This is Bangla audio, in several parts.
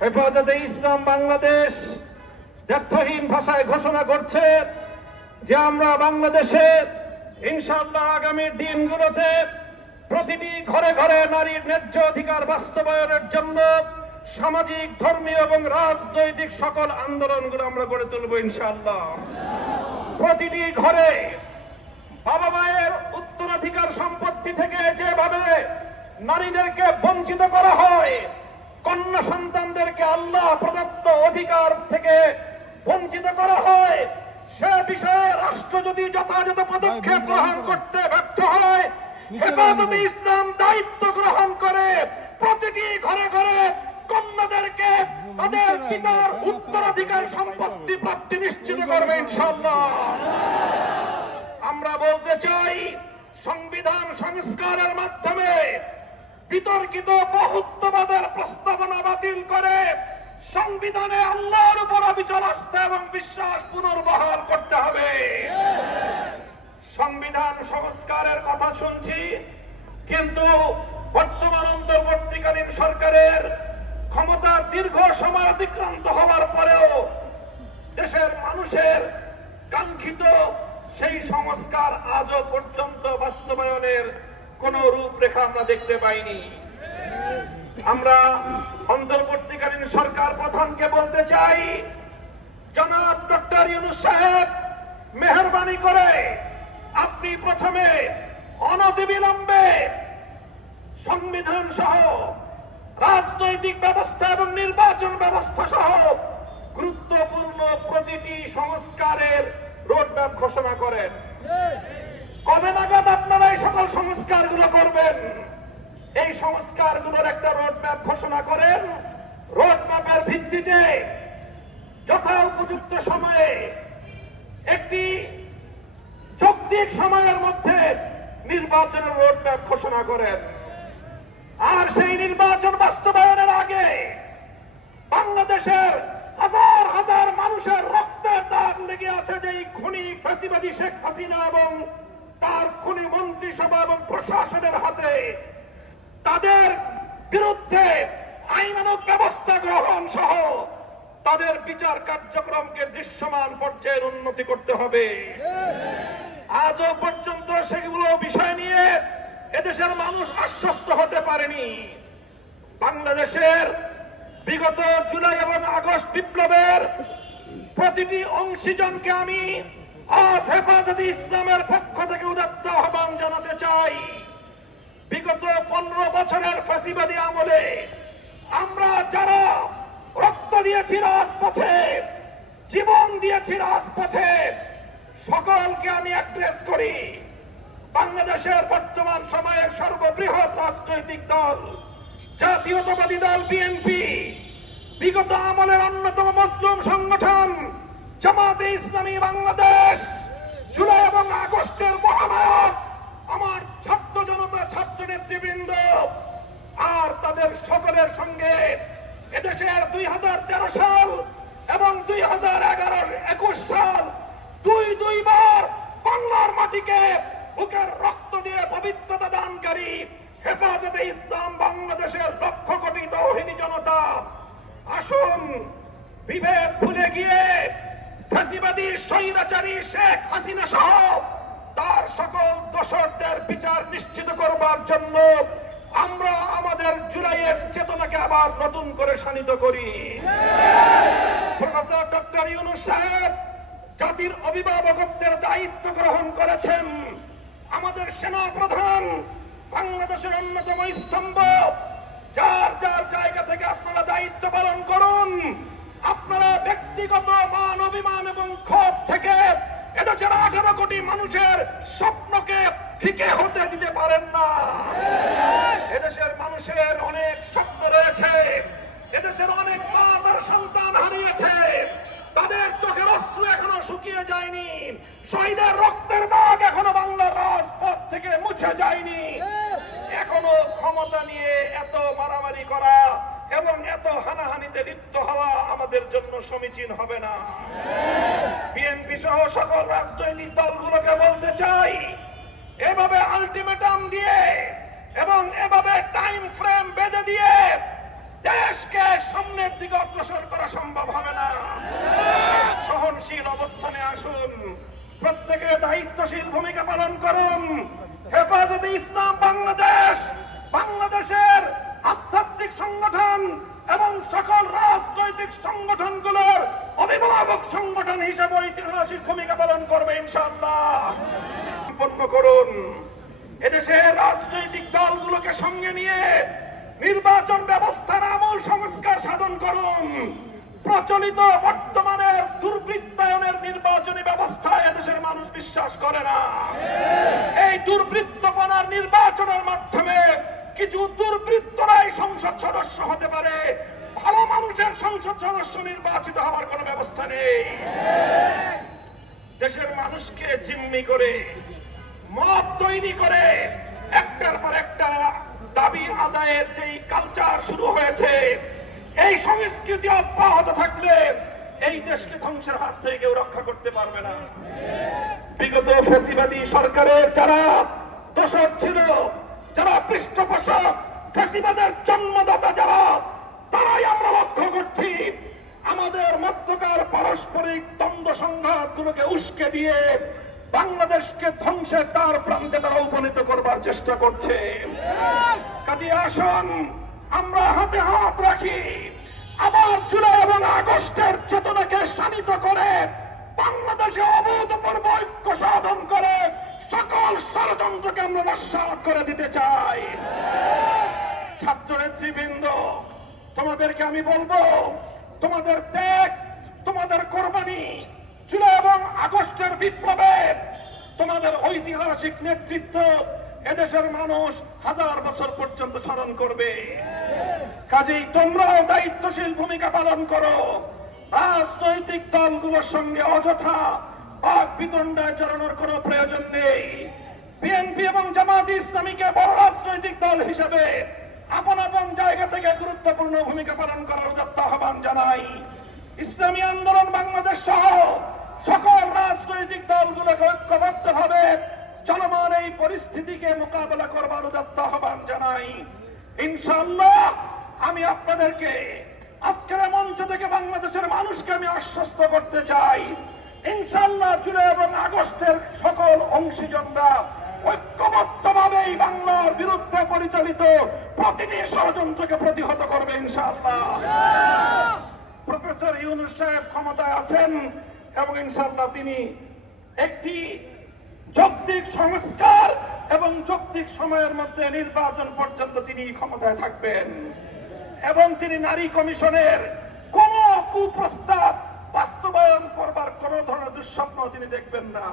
হেফাজতে ইসলাম বাংলাদেশ দ্ব্যর্থহীন ভাষায় ঘোষণা করছে যে আমরা বাংলাদেশে ইনশাআল্লাহ আগামী দিনগুলোতে প্রতিটি ঘরে ঘরে নারীর ন্যায্য অধিকার বাস্তবায়নের জন্য সামাজিক, ধর্মীয় এবং রাজনৈতিক সকল আন্দোলনগুলো আমরা গড়ে তুলব ইনশাআল্লাহ। প্রতিটি ঘরে বাবা মায়ের উত্তরাধিকার সম্পত্তি থেকে যেভাবে নারীদেরকে বঞ্চিত করা হয়, কন্যা সন্তানদেরকে আল্লাহ প্রদত্ত অধিকার থেকে বঞ্চিত করা হয়, সে বিষয়ে রাষ্ট্র যদি যথাযথ পদক্ষেপ গ্রহণ করতে ব্যর্থ হয়, হেফাজতে ইসলাম দায়িত্ব গ্রহণ করে প্রতিটি ঘরে ঘরে কন্যাদেরকে তাদের পিতার উত্তরাধিকার সম্পত্তি প্রাপ্তি নিশ্চিত করবে ইনশাআল্লাহ। আমরা বলতে চাই, সংবিধান সংস্কারের মাধ্যমে বিতর্কিত বহুত্ববাদের প্রস্তাবনা বাতিল করে সংবিধানে আল্লাহর উপর অবিচল আস্থা এবং বিশ্বাস পুনর্বহাল করতে হবে। সংবিধান সংস্কারের কথা শুনছি, কিন্তু বর্তমান অন্তর্বর্তীকালীন সরকারের ক্ষমতার দীর্ঘ সময় অতিক্রান্ত হওয়ার পরেও দেশের মানুষের কাঙ্ক্ষিত সেই সংস্কার আজও পর্যন্ত বাস্তবায়নের কোন রূপরেখা আমরা দেখতে পাইনি। আমরা অন্তর্বর্তীকালীন সরকার প্রধানকে বলতে চাই, জনাব ডক্টর ইউনূস সাহেব, মেহেরবানি করে আপনি প্রথমে অনতিবিলম্বে সংবিধান সহ রাজনৈতিক ব্যবস্থা এবং নির্বাচন ব্যবস্থা সহ গুরুত্বপূর্ণ প্রতিটি সংস্কারের রোডম্যাপ ঘোষণা করেন। কবে নাগাদ আপনারা এই সকল সংস্কারগুলো করবেন? এই সংস্কারগুলোর একটা রোডম্যাপ ঘোষণা করেন। রোডম্যাপের ভিত্তিতে যথা উপযুক্ত সময়ে একটি যৌক্তিক সময়ের মধ্যে নির্বাচনের রোডম্যাপ ঘোষণা করেন। আর সেই নির্বাচন বাস্তবায়নের আগে বাংলাদেশের হাজার হাজার মানুষের রক্তের দাগ লেগে আছে যে খুনি ফ্যাসিবাদী শেখ হাসিনা এবং তার খুনি মন্ত্রিসভা এবং প্রশাসনের হাতে, তাদের বিরুদ্ধে আইনানুগ ব্যবস্থা গ্রহণ সহ তাদের বিচার কার্যক্রমকে দৃশ্যমান পর্যায়ের উন্নতি করতে হবে। আজও পর্যন্ত সেগুলো বিষয় নিয়ে এদেশের মানুষ আশ্বস্ত হতে পারেনি। বাংলাদেশের বিগত জুলাই এবং আগস্ট বিপ্লবের প্রতিটি অংশীজনকে আমি আজ হেফাজতে ইসলামের পক্ষ থেকে উদাত্ত আহ্বান জানাতে চাই। বিগত 15 বছরের ফ্যাসিবাদী আমলে আমরা যারা রক্ত দিয়েছি রাজপথে, জীবন দিয়েছি রাজপথে, সকলকে আমি অ্যাড্রেস করি। বাংলাদেশের বর্তমান সময়ের সর্ববৃহৎ রাজনৈতিক দল জাতীয়তাবাদী দল বিএনপি, বিগত আমলের অন্যতম মজলুম সংগঠন জামাতে ইসলামী বাংলাদেশ, জুলাই এবং আগস্টের মহানায়ক আমার ছাত্র জনতা, ছাত্র নেতৃবৃন্দ, আর তাদের সকলের সঙ্গে এদেশের 2013 সাল এবং 2011-21 সাল দুইবার বাংলার মাটিকে বুকের রক্ত দিয়ে পবিত্রতা দানকারী হেফাজতে ইসলাম বাংলাদেশের লক্ষ কোটি তৌহিদি জনতা, আসুন বিভেদ ভুলে গিয়ে ফ্যাসিবাদী স্বৈরাচারী শেখ হাসিনা সহ তার সকল দোষরদের বিচার নিশ্চিত করবার জন্য আমরা আমাদের জুলাইয়ের চেতনাকে আবার নতুন করে শানিত করি। প্রফেসর ডক্টর ইউনূস সাহেব জাতির অভিভাবকত্বের দায়িত্ব গ্রহণ করেছেন। আমাদের সেনা প্রধান, বাংলাদেশের অন্যতম স্তম্ভ, যার যার জায়গা থেকে আপনারা দায়িত্ব পালন করুন। আপনারা ব্যক্তিগত মান অভিমান এবং ক্ষোভ থেকে এদেশের 18 কোটি মানুষের স্বপ্নকে ফিকে হতে দিতে পারেন না। এদেশের মানুষের অনেক স্বপ্ন রয়েছে, এদেশের অনেক মা তার সন্তান হারিয়েছে, তাদের চোখের অশ্রু এখনো শুকিয়ে যায়নি, শহীদের রক্তের দাগ এখনো বাংলার রাজপথ থেকে মুছে যায়নি। এখনো ক্ষমতা নিয়ে এত মারামারি করা এবং এত হানাহানিতে লিপ্ত হওয়া আমাদের জন্য সমীচীন হবে না। বিএনপি সহ সকল রাজনৈতিক দলগুলোকে বলতে চাই, এভাবে আলটিমেটাম দিয়ে এবং এভাবে টাইম ফ্রেম বেঁধে দিয়ে দেশকে সামনের দিকে অগ্রসর করা সম্ভব হবে না। সহনশীল অবস্থানে আসুন, প্রত্যেকে দায়িত্বশীল ভূমিকা পালন করুন। হেফাজতে ইসলাম বাংলাদেশ বাংলাদেশের আধ্যাত্মিক সংগঠন এবং সকল রাজনৈতিক সংগঠনগুলোর অভিভাবক সংগঠন হিসেবে ঐতিহাসিক ভূমিকা পালন করবে ইনশাআল্লাহ। সম্পন্ন করুন। এদেশের রাজনৈতিক দলগুলোকে সঙ্গে নিয়ে নির্বাচন ব্যবস্থার আমূল সংস্কার সাধন করুন। প্রচলিত বর্তমানের দুর্বৃত্তায়নের নির্বাচনী ব্যবস্থায় এদেশের মানুষ বিশ্বাস করে না। এই দুর্বৃত্তপনার নির্বাচনের মাধ্যমে কিছু দুর্বৃত্তরাই সংসদ সদস্য হতে পারে, ভালো মানুষের সংসদ সদস্য নির্বাচিত হওয়ার কোন ব্যবস্থা নেই। দেশের মানুষকে জিম্মি করে, মত তৈরি করে একটার পর একটা দাবি আদায়ের যেই কালচার শুরু হয়েছে, এই সংস্কৃতি অব্যাহত থাকলে এই দেশকে ধ্বংসের হাত থেকে কেউ রক্ষা করতে পারবে না। বিগত ফ্যাসিবাদী সরকারের যারা দোষর ছিল, যারা পৃষ্ঠপোষক, ফ্যাসিবাদের জন্মদাতা যারা, তারাই আমরা লক্ষ্য করছি আমাদের মধ্যকার পারস্পরিক দ্বন্দ্ব সংঘাতগুলোকে উস্কে দিয়ে বাংলাদেশকে ধ্বংসের দ্বার প্রান্তে তারা উপনীত করবার চেষ্টা করছে। কাজে আসুন আমরা হাতে হাত রাখি, আবার জুলাই এবং আগস্টের চেতনাকে শানিত করে বাংলাদেশে অভূতপূর্ব ঐক্য সাধন করে সকল ষড়যন্ত্রকে আমরা নস্যাৎ করে দিতে চাই। ছাত্র নেতৃবৃন্দ, তোমাদেরকে আমি বলবো, তোমাদের ত্যাগ, তোমাদের কোরবানি, জুলাই এবং আগস্টের বিপ্লবে তোমাদের ঐতিহাসিক নেতৃত্ব এদেশের মানুষ হাজার বছর পর্যন্ত স্মরণ করবে। কাজেই তোমরাও দায়িত্বশীল ভূমিকা পালন করো। রাজনৈতিক দলগুলোর সঙ্গে অযথা বাক বিতণ্ডায় জড়ানোর কোনো প্রয়োজন নেই। বিএনপি এবং জামায়াতে ইসলামীকে বড় রাজনৈতিক দল হিসেবে আপন আপন জায়গা থেকে গুরুত্বপূর্ণ ভূমিকা পালন করার উদাত্ত আহ্বান জানাই। ইসলামী আন্দোলন বাংলাদেশ সহ সকল রাজনৈতিক দলগুলোকে ঐক্যবদ্ধভাবে চলমান এই পরিস্থিতিকে মোকাবেলা করবার উদাত্ত আহ্বান জানাই। ইনশাআল্লাহ আমি আপনাদেরকে আজকের মঞ্চ থেকে বাংলাদেশের মানুষকে আমি আশ্বস্ত করতে চাই, ইনশাআল্লাহ জুলাই এবং আগস্টের সকল অংশীজনরা ঐক্যবদ্ধভাবে এই বাংলার বিরুদ্ধে পরিচালিত প্রতিটি ষড়যন্ত্রকে প্রতিহত করবে ইনশাআল্লাহ। প্রফেসর ইউনূস সাহেব ক্ষমতায় আছেন এবং ইনশাআল্লাহ তিনি একটি যৌক্তিক সংস্কার এবং যৌক্তিক সময়ের মধ্যে নির্বাচন পর্যন্ত তিনি ক্ষমতায় থাকবেন এবং তিনি নারী কমিশনের কোন কুপ্রস্তাব বাস্তবায়ন করবার কোন ধরনের দুঃস্বপ্ন তিনি দেখবেন না।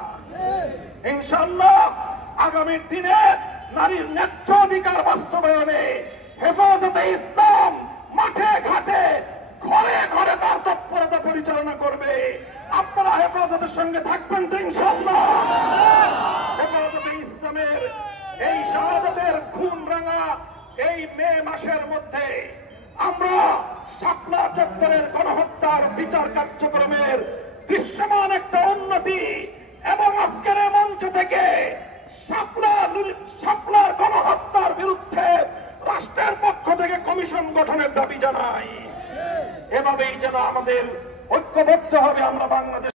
ইনশাআল্লাহ আগামী দিনে নারীর ন্যায্য অধিকার বাস্তবায়নে হেফাজতে ইসলাম মাঠে ঘাটে ঘরে ঘরে তার তৎপরতা পরিচালনা করবে। আপনারা হেফাজতের সঙ্গে থাকবেন তো ইনশাআল্লাহ? হেফাজতে ইসলামের এই শাহাদাতের খুন রাঙা এই মে মাসের মধ্যে আমরা শাপলা চত্বরের গণহত্যার বিচার কার্যক্রমের দৃশ্যমান একটা উন্নতি এবং আজকের মঞ্চ থেকে শাপলার গণহত্যার বিরুদ্ধে রাষ্ট্রের পক্ষ থেকে কমিশন গঠনের দাবি জানাই। এভাবেই যেন আমাদের ঐক্যবদ্ধ হবে আমরা বাংলাদেশ